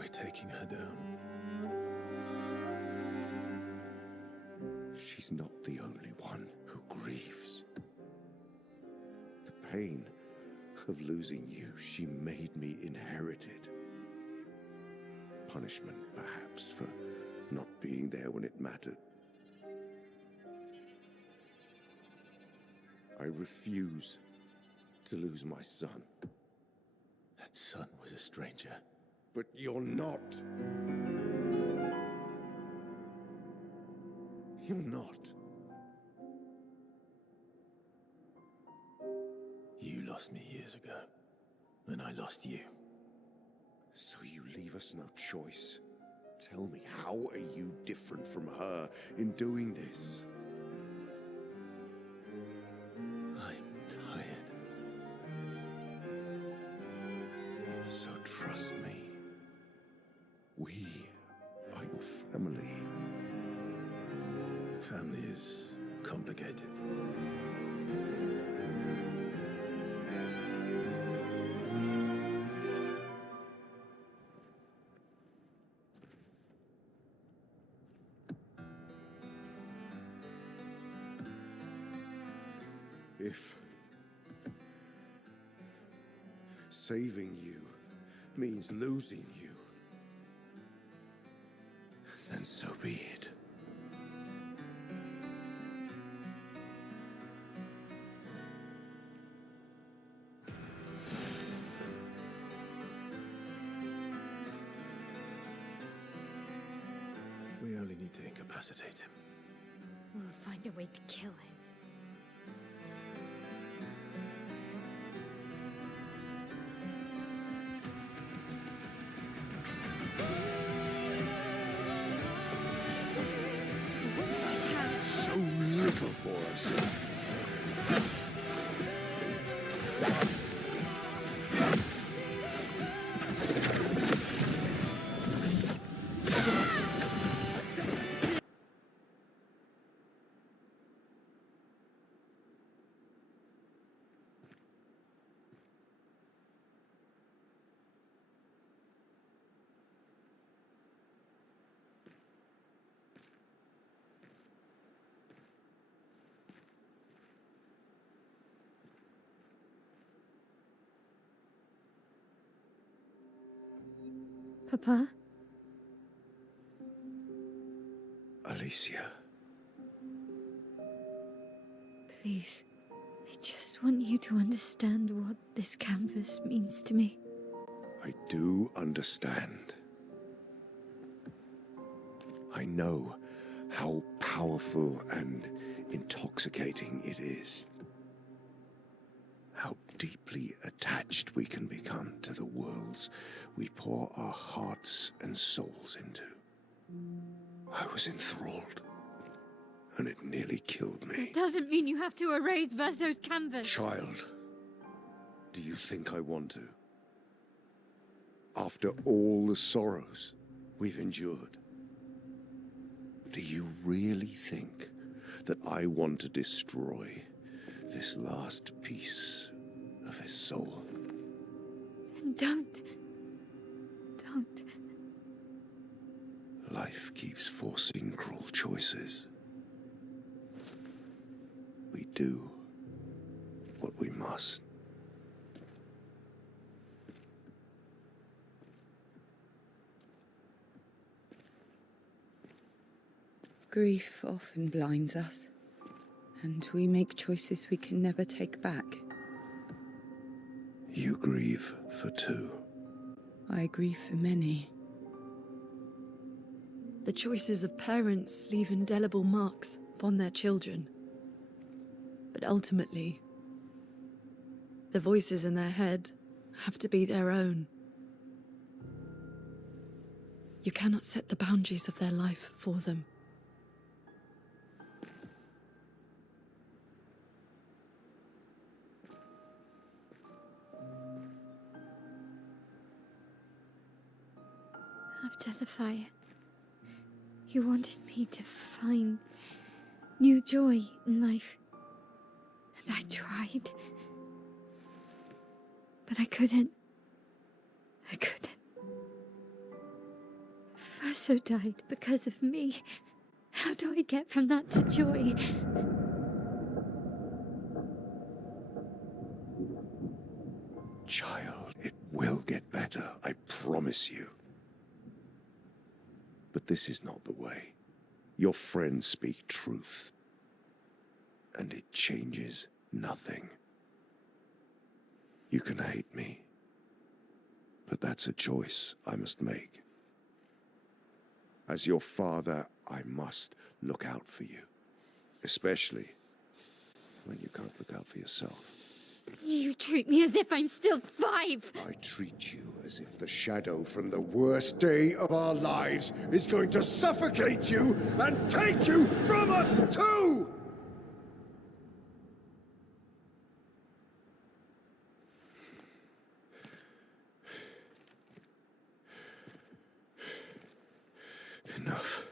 We're taking her down. She's not the only one who grieves. The pain of losing you, she made me inherit it. Punishment, perhaps, for not being there when it mattered. I refuse to lose my son. That son was a stranger. But you're not. You're not. You lost me years ago, and I lost you. So you leave us no choice. Tell me, how are you different from her in doing this? I'm tired. So trust me. We are your family. Family is complicated. If saving you means losing you, then so be it. We only need to incapacitate him. We'll find a way to kill him. So little for us. Papa? Alicia. Please, I just want you to understand what this canvas means to me. I do understand. I know how powerful and intoxicating it is. How deeply attached we can become to the worlds we pour our hearts and souls into. I was enthralled, and it nearly killed me. It doesn't mean you have to erase Verso's canvas. Child, do you think I want to? After all the sorrows we've endured, do you really think that I want to destroy this last piece of his soul? Don't. Life keeps forcing cruel choices. We do what we must. Grief often blinds us, and we make choices we can never take back. You grieve for two. I grieve for many. The choices of parents leave indelible marks upon their children. But ultimately, the voices in their head have to be their own. You cannot set the boundaries of their life for them. After the fire, you wanted me to find new joy in life. And I tried. But I couldn't. also died because of me. How do I get from that to joy? Child, it will get better, I promise you. But this is not the way. Your friends speak truth, and it changes nothing. You can hate me, but that's a choice I must make. As your father, I must look out for you, especially when you can't look out for yourself. You treat me as if I'm still 5. I treat you as if the shadow from the worst day of our lives is going to suffocate you and take you from us too! Enough.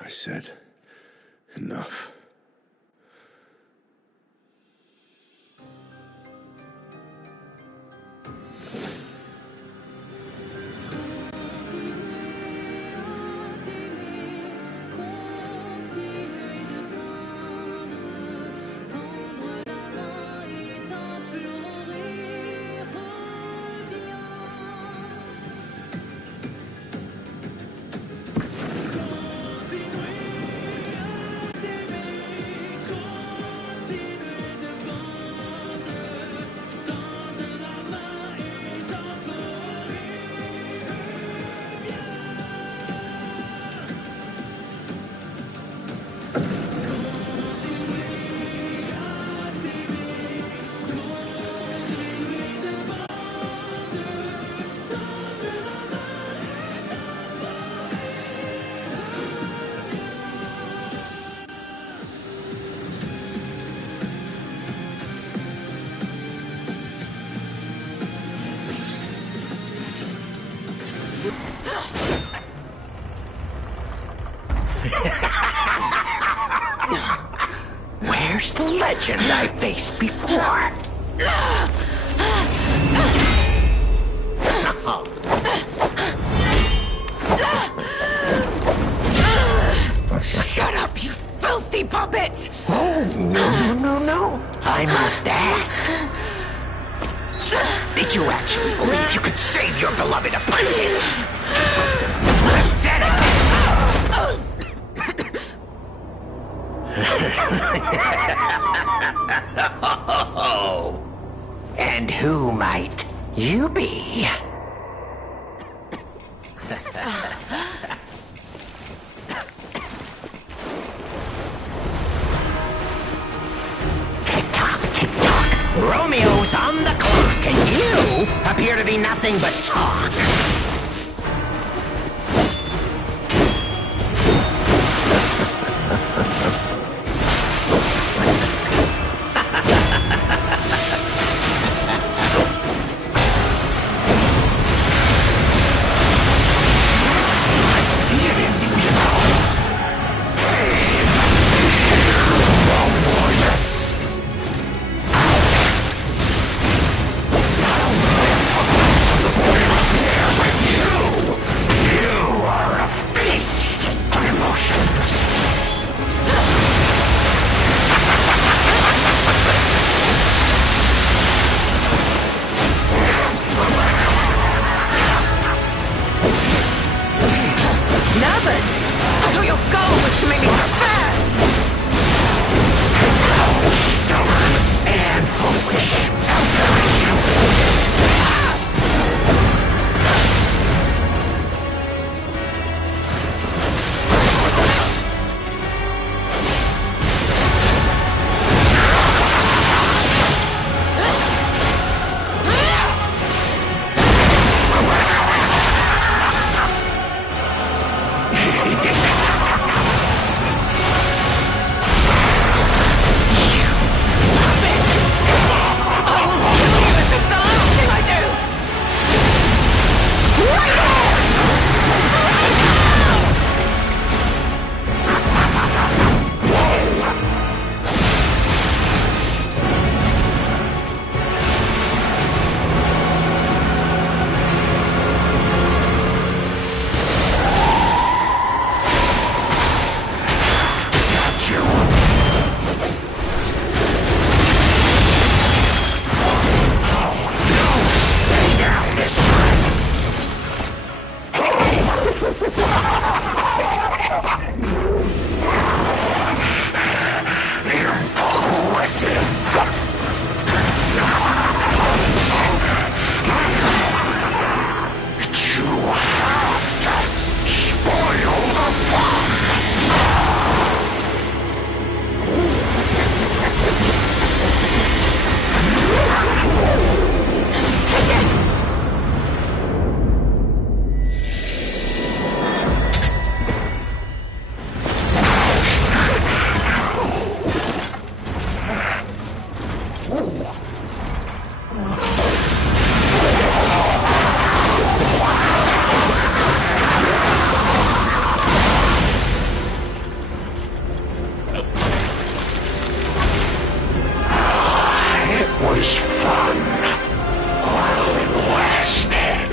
I said enough. Where's the legend I faced before? Shut up, you filthy puppet! Oh, no. I must ask. Did you actually believe you could save your beloved apprentice? Pathetic! And who might you be? Tick-tock, tick-tock. Romeo's on the clock, and you appear to be nothing but talk. was fun while it lasted.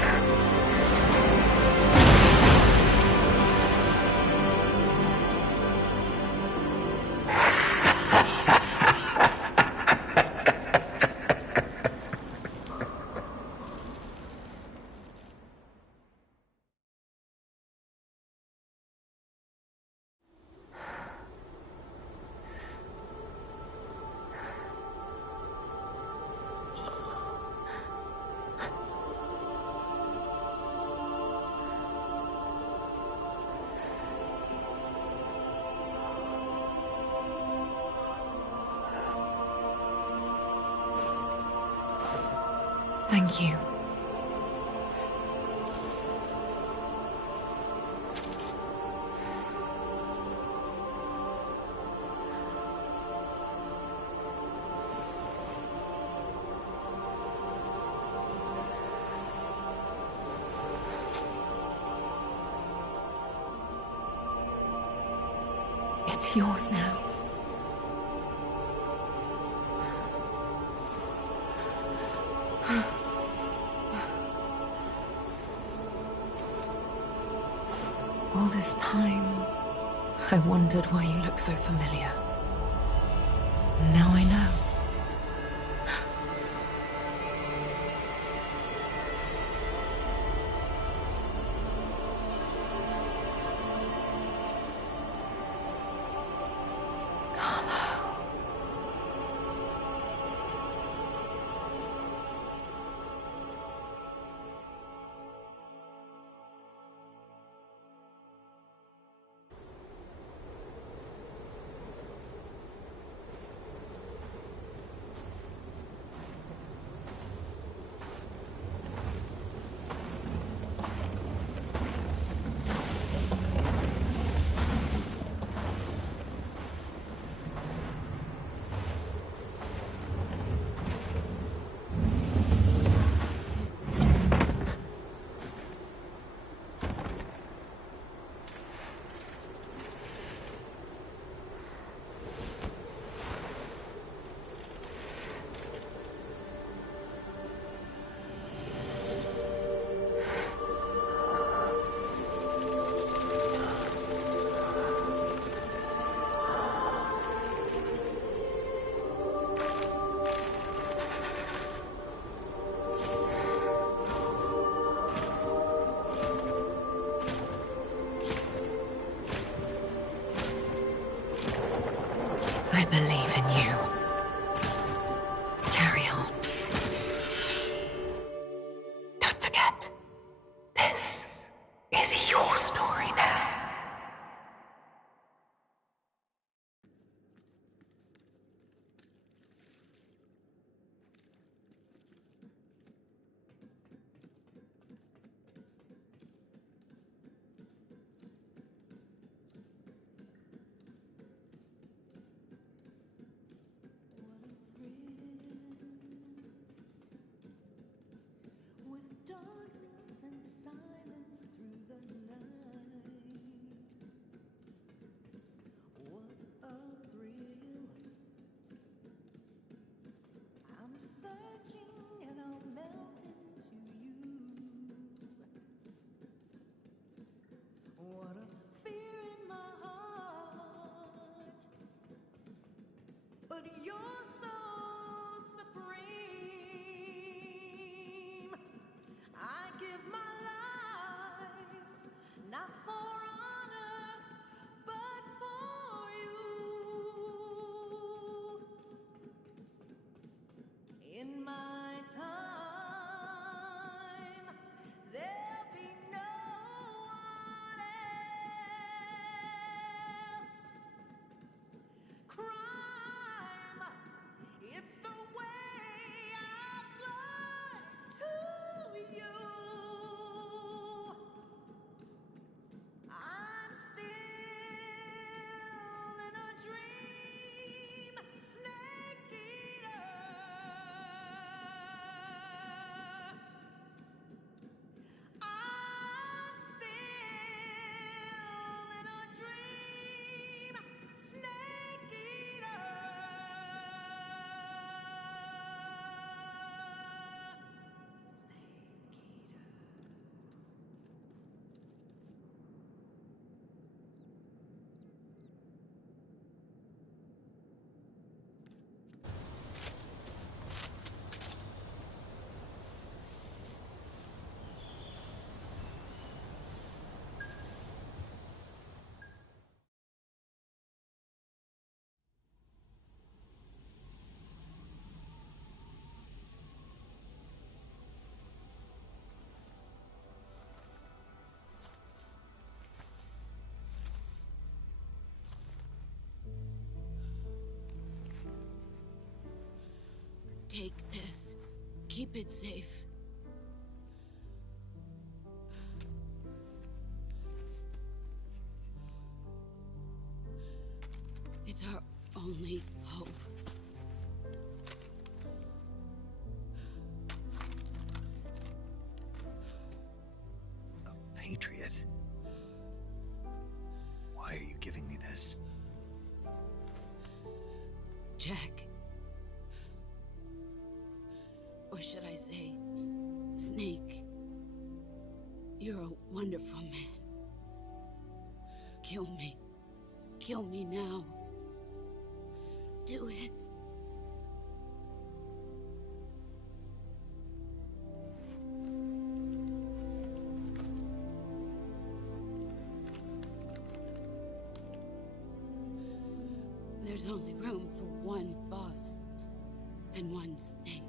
Thank you. It's yours now. All this time, I wondered why you look so familiar. Now I know. I believe in you. Carry on. Don't forget, this is your story now. Take this. Keep it safe. It's our only hope. A patriot? Why are you giving me this? Jack. Or should I say, Snake. You're a wonderful man. Kill me. Kill me now. Do it. There's only room for one boss and one snake.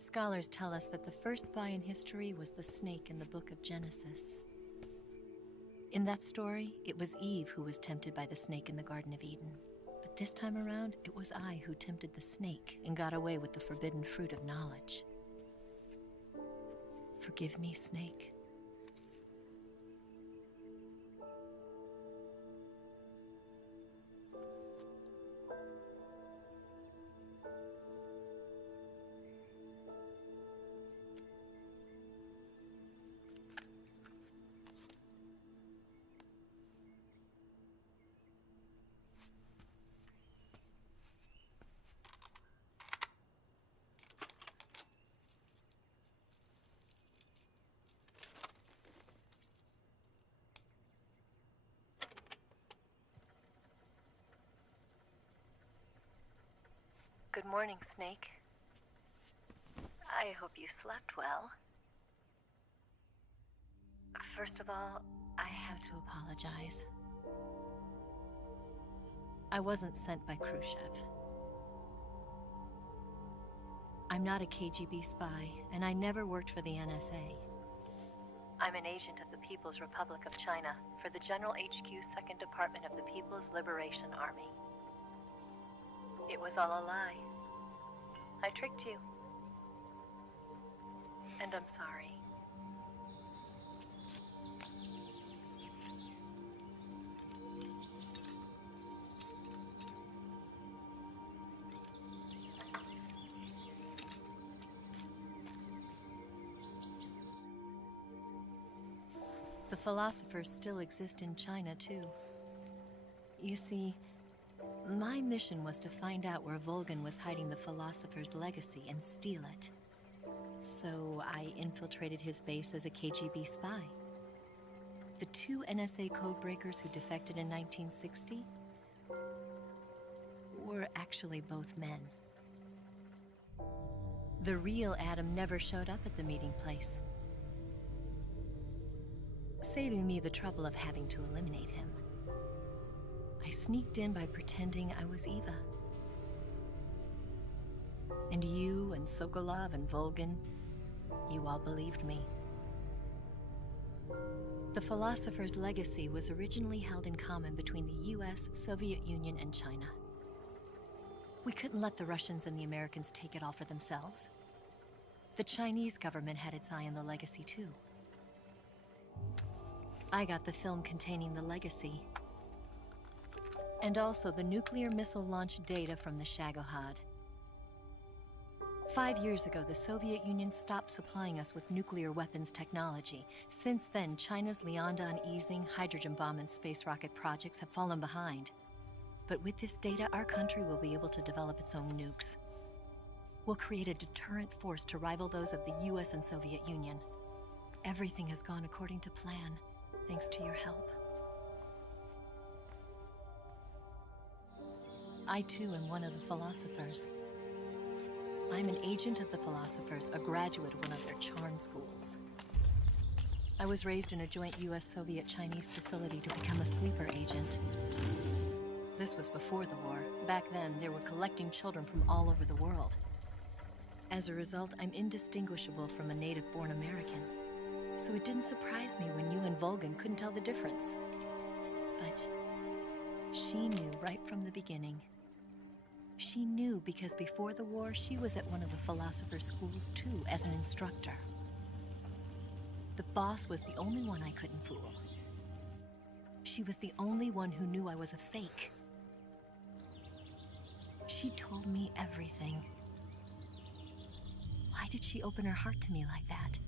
Scholars tell us that the first spy in history was the snake in the book of Genesis. In that story, it was Eve who was tempted by the snake in the Garden of Eden. But this time around, it was I who tempted the snake and got away with the forbidden fruit of knowledge. Forgive me, Snake. Good morning, Snake. I hope you slept well. First of all, I have to apologize. I wasn't sent by Khrushchev. I'm not a KGB spy, and I never worked for the NSA. I'm an agent of the People's Republic of China for the General HQ 2nd Department of the People's Liberation Army. It was all a lie. I tricked you. And I'm sorry. The philosophers still exist in China, too. You see, my mission was to find out where Volgan was hiding the philosopher's legacy and steal it. So I infiltrated his base as a KGB spy. The 2 NSA codebreakers who defected in 1960 were actually both men. The real Adam never showed up at the meeting place, saving me the trouble of having to eliminate him. I sneaked in by pretending I was Eva. And you and Sokolov and Volgan, you all believed me. The philosopher's legacy was originally held in common between the US, Soviet Union, and China. We couldn't let the Russians and the Americans take it all for themselves. The Chinese government had its eye on the legacy, too. I got the film containing the legacy, and also the nuclear missile launch data from the Shagohod. 5 years ago, the Soviet Union stopped supplying us with nuclear weapons technology. Since then, China's Liaodong easing, hydrogen bomb, and space rocket projects have fallen behind. But with this data, our country will be able to develop its own nukes. We'll create a deterrent force to rival those of the US and Soviet Union. Everything has gone according to plan, thanks to your help. I too am one of the philosophers. I'm an agent of the philosophers, a graduate of one of their charm schools. I was raised in a joint US-Soviet-Chinese facility to become a sleeper agent. This was before the war. Back then, they were collecting children from all over the world. As a result, I'm indistinguishable from a native-born American. So it didn't surprise me when you and Volgan couldn't tell the difference. But she knew right from the beginning. She knew because before the war, she was at one of the philosopher's schools too, as an instructor. The boss was the only one I couldn't fool. She was the only one who knew I was a fake. She told me everything. Why did she open her heart to me like that?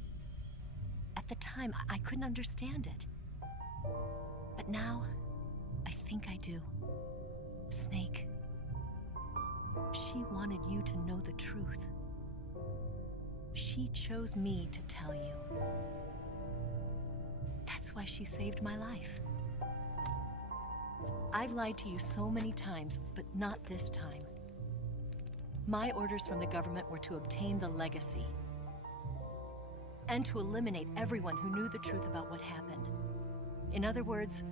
At the time, I couldn't understand it. But now, I think I do. Snake. She wanted you to know the truth. She chose me to tell you. That's why she saved my life. I've lied to you so many times, but not this time. My orders from the government were to obtain the legacy and to eliminate everyone who knew the truth about what happened. In other words,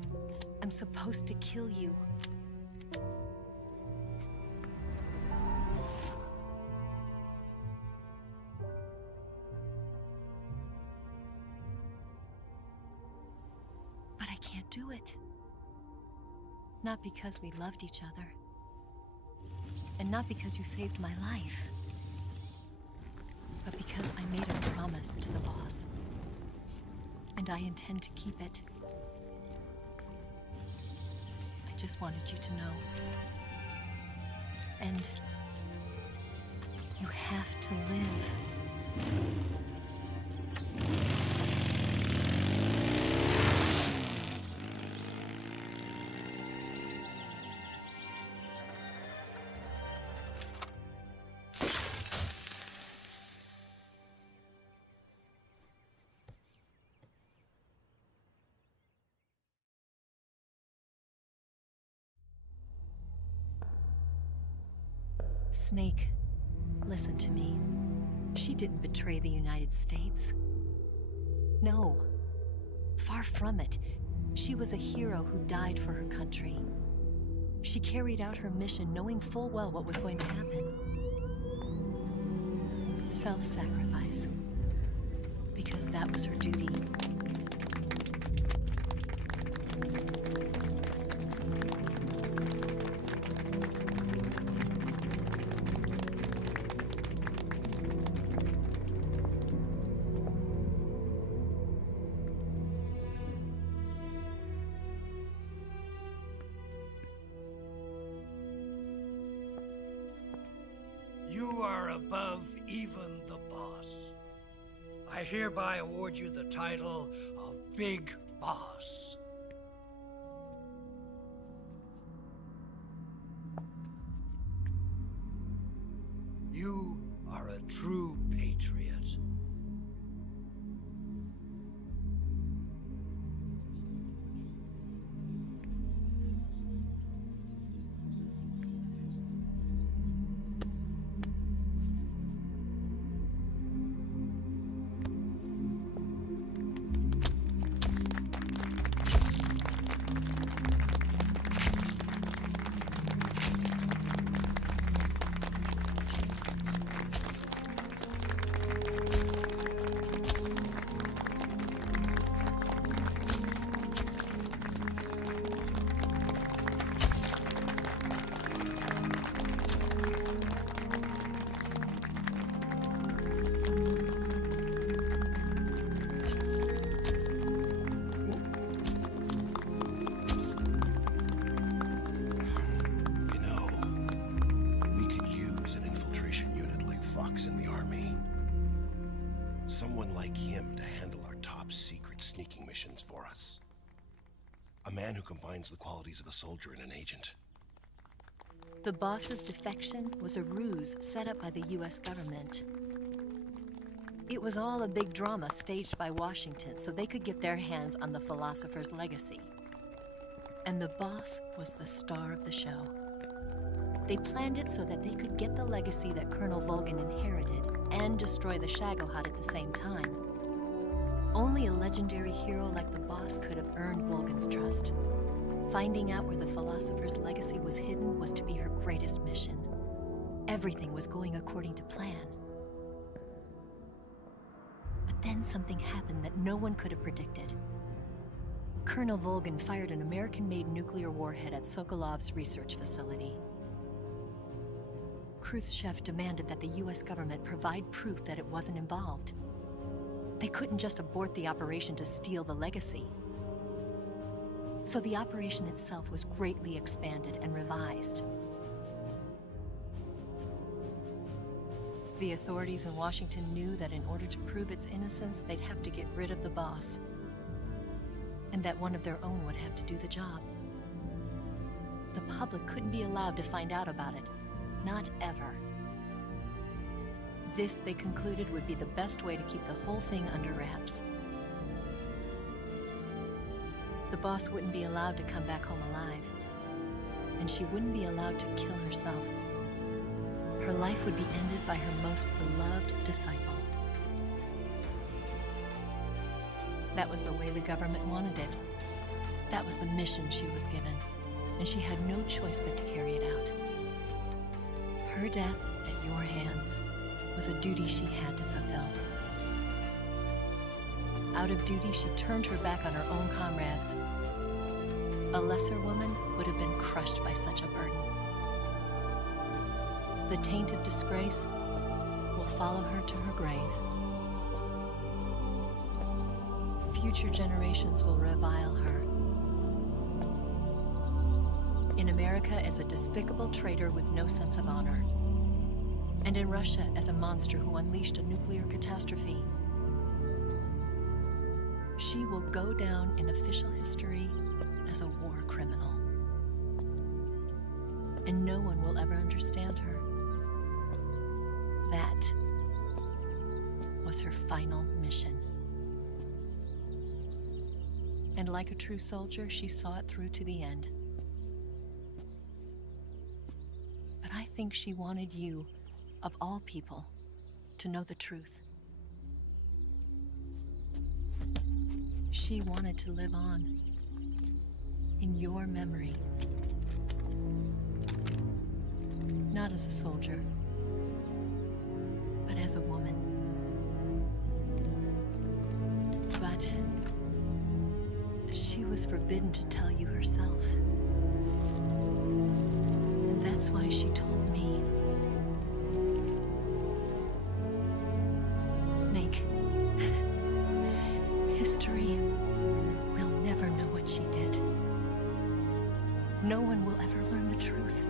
I'm supposed to kill you. But I can't do it. Not because we loved each other. And not because you saved my life. But because I made a promise to the boss. And I intend to keep it. I just wanted you to know. And you have to live. Snake, listen to me. She didn't betray the United States. No, far from it. She was a hero who died for her country. She carried out her mission knowing full well what was going to happen. Self-sacrifice. Because that was her duty. above even the boss. I hereby award you the title of Big Boss. You are a true patriot. Someone like him to handle our top secret sneaking missions for us. A man who combines the qualities of a soldier and an agent. The boss's defection was a ruse set up by the US government. It was all a big drama staged by Washington so they could get their hands on the philosopher's legacy. And the boss was the star of the show. They planned it so that they could get the legacy that Colonel Volgin inherited and destroy the Shagohod at the same time. Only a legendary hero like the boss could have earned Volgin's trust. Finding out where the philosopher's legacy was hidden was to be her greatest mission. Everything was going according to plan. But then something happened that no one could have predicted. Colonel Volgin fired an American-made nuclear warhead at Sokolov's research facility. Khrushchev demanded that the US government provide proof that it wasn't involved. They couldn't just abort the operation to steal the legacy. So the operation itself was greatly expanded and revised. The authorities in Washington knew that in order to prove its innocence, they'd have to get rid of the boss, and that one of their own would have to do the job. The public couldn't be allowed to find out about it. Not ever. This, they concluded, would be the best way to keep the whole thing under wraps. The boss wouldn't be allowed to come back home alive, and she wouldn't be allowed to kill herself. Her life would be ended by her most beloved disciple. That was the way the government wanted it. That was the mission she was given, and she had no choice but to carry it out. Her death at your hands was a duty she had to fulfill. Out of duty, she turned her back on her own comrades. A lesser woman would have been crushed by such a burden. The taint of disgrace will follow her to her grave. Future generations will revile her. In America as a despicable traitor with no sense of honor. And in Russia as a monster who unleashed a nuclear catastrophe. She will go down in official history as a war criminal. And no one will ever understand her. That was her final mission. And like a true soldier, she saw it through to the end. But I think she wanted you, of all people, to know the truth. She wanted to live on in your memory. Not as a soldier, but as a woman. But she was forbidden to tell you herself. And that's why she told me. Snake, history will never know what she did. No one will ever learn the truth.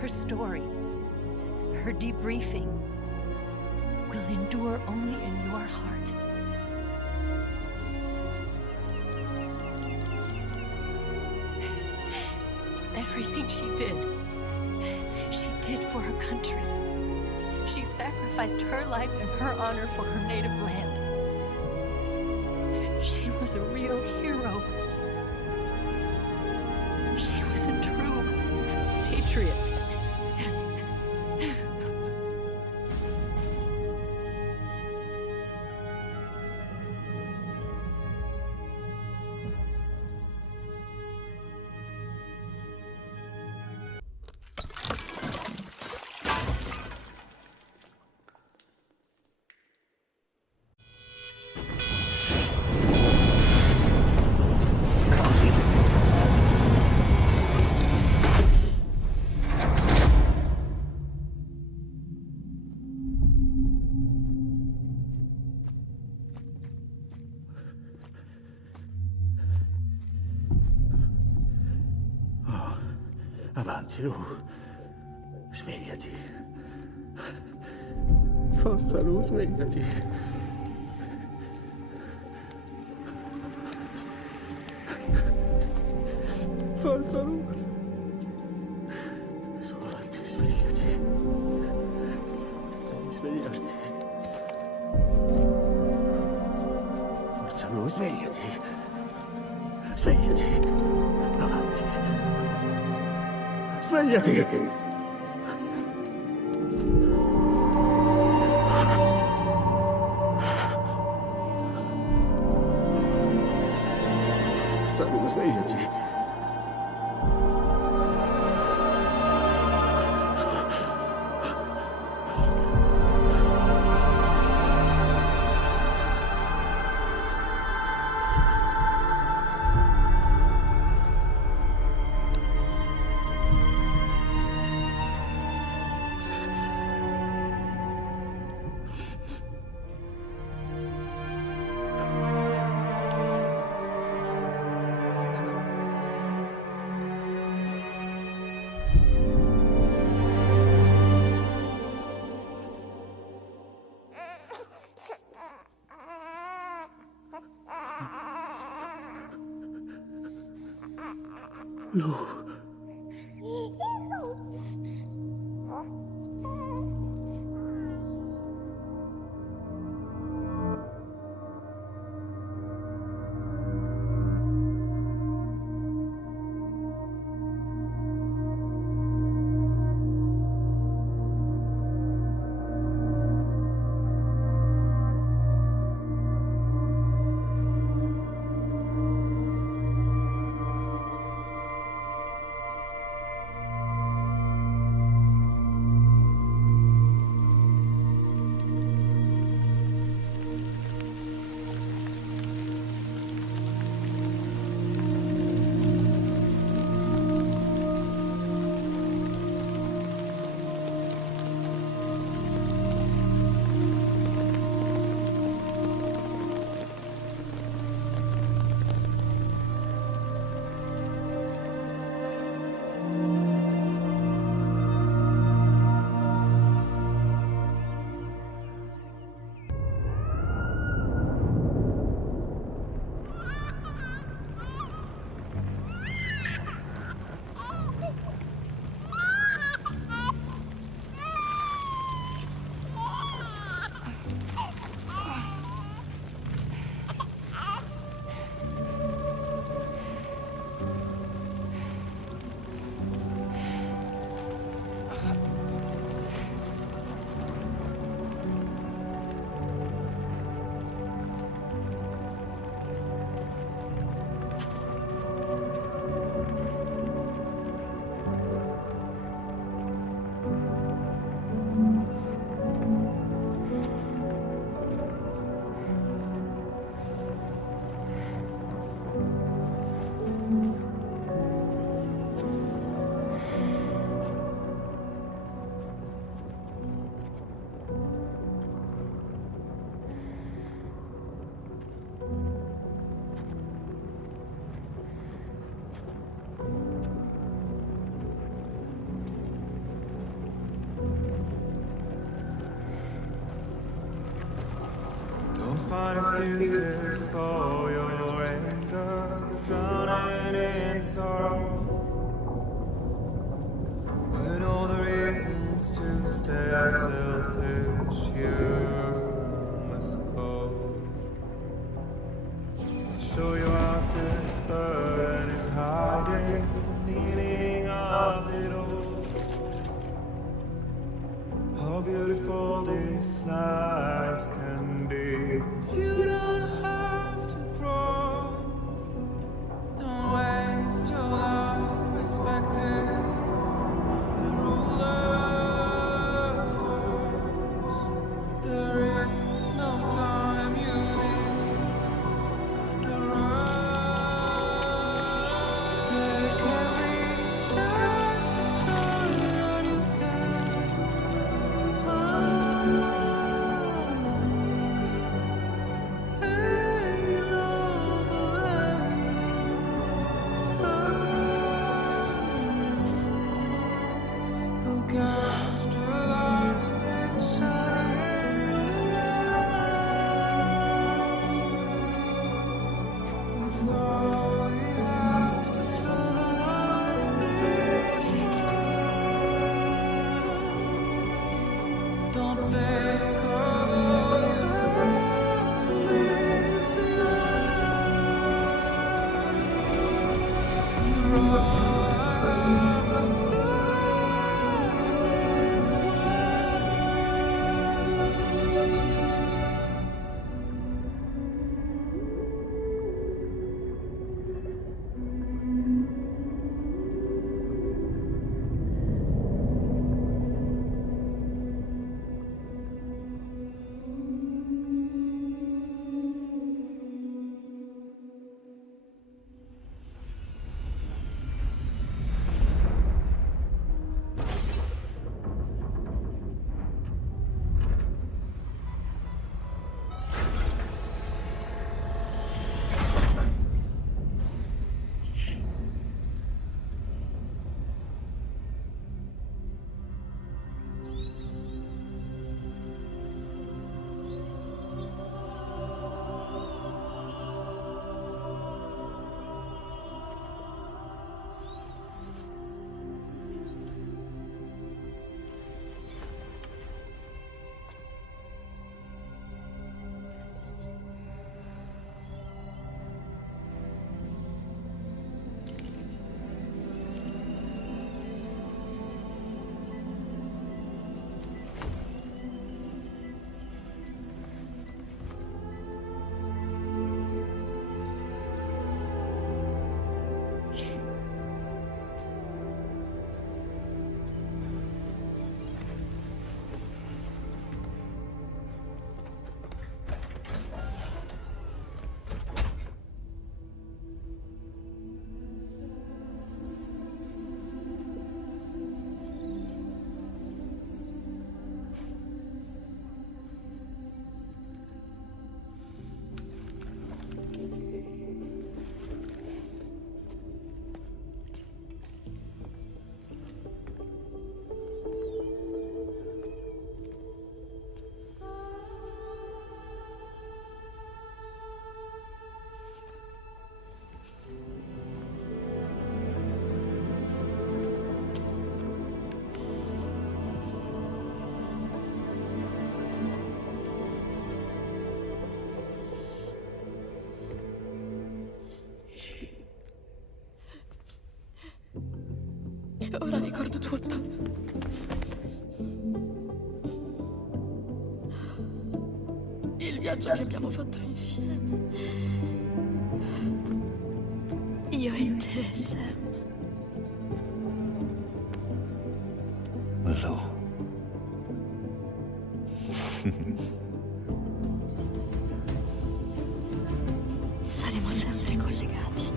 Her story, her her debriefing will endure only in your heart. Everything she did for her country. She sacrificed her life and her honor for her native land. She was a real hero. She was a true patriot. Avanti, Lu. Svegliati. Forza, Lu, svegliati. Forza, Lu. Su, avanti, svegliati. Devi svegliarti. Forza, Lu, svegliati. Svegliati. Avanti. Svegliati! Forza, svegliati! Lu. find excuses for your anger, drowning in sorrow. When all the reasons to stay are selfish, you must go. I'll show you out this burden is hiding the meaning of it all. How beautiful this life can be. You don't have to grow. Don't waste your life respecting the rulers. There is no time you need to run. Take every chance and try all you can find. Any love or any kind. Go catch the light and shine it around. It's all we have to survive this world. Don't think of all you have to leave behind. You're all I have to survive this Ora ricordo tutto. Il viaggio che abbiamo fatto insieme. Io e te, Sam. Lo. Saremo sempre collegati.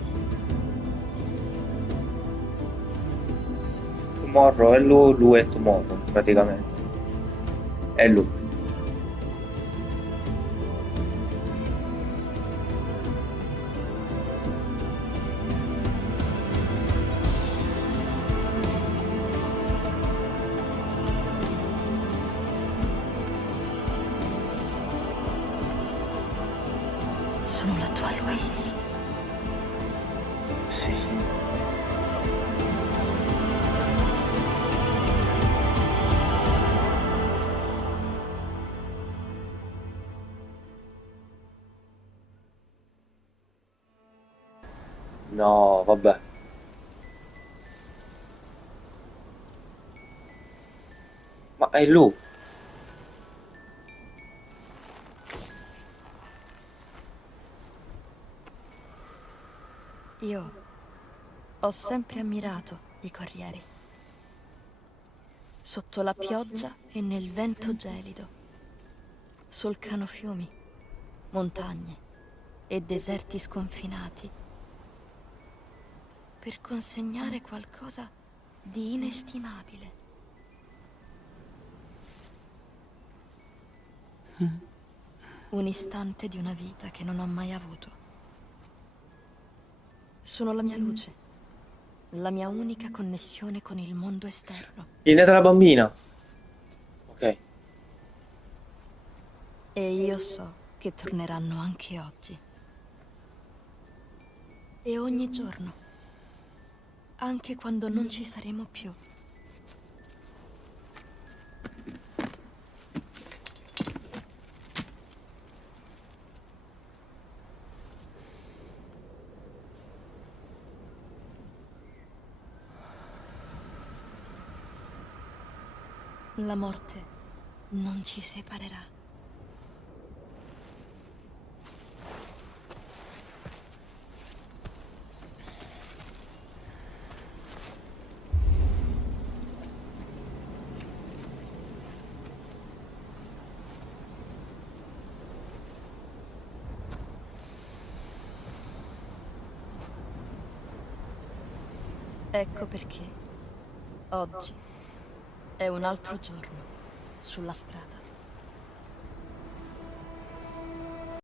Tomorrow è lui è tomorrow praticamente. È lui. tua Louise. Sì. No, vabbè. Ma è lui. Io ho sempre ammirato i corrieri. Sotto la pioggia e nel vento gelido. Solcano fiumi, montagne e deserti sconfinati per consegnare qualcosa di inestimabile. Un istante di una vita che non ho mai avuto. Sono la mia luce, la mia unica connessione con il mondo esterno. Viene dalla bambina. Ok. E io so che torneranno anche oggi. E ogni giorno. Anche quando non ci saremo più. La morte non ci separerà. Ecco perché oggi è un altro giorno sulla strada.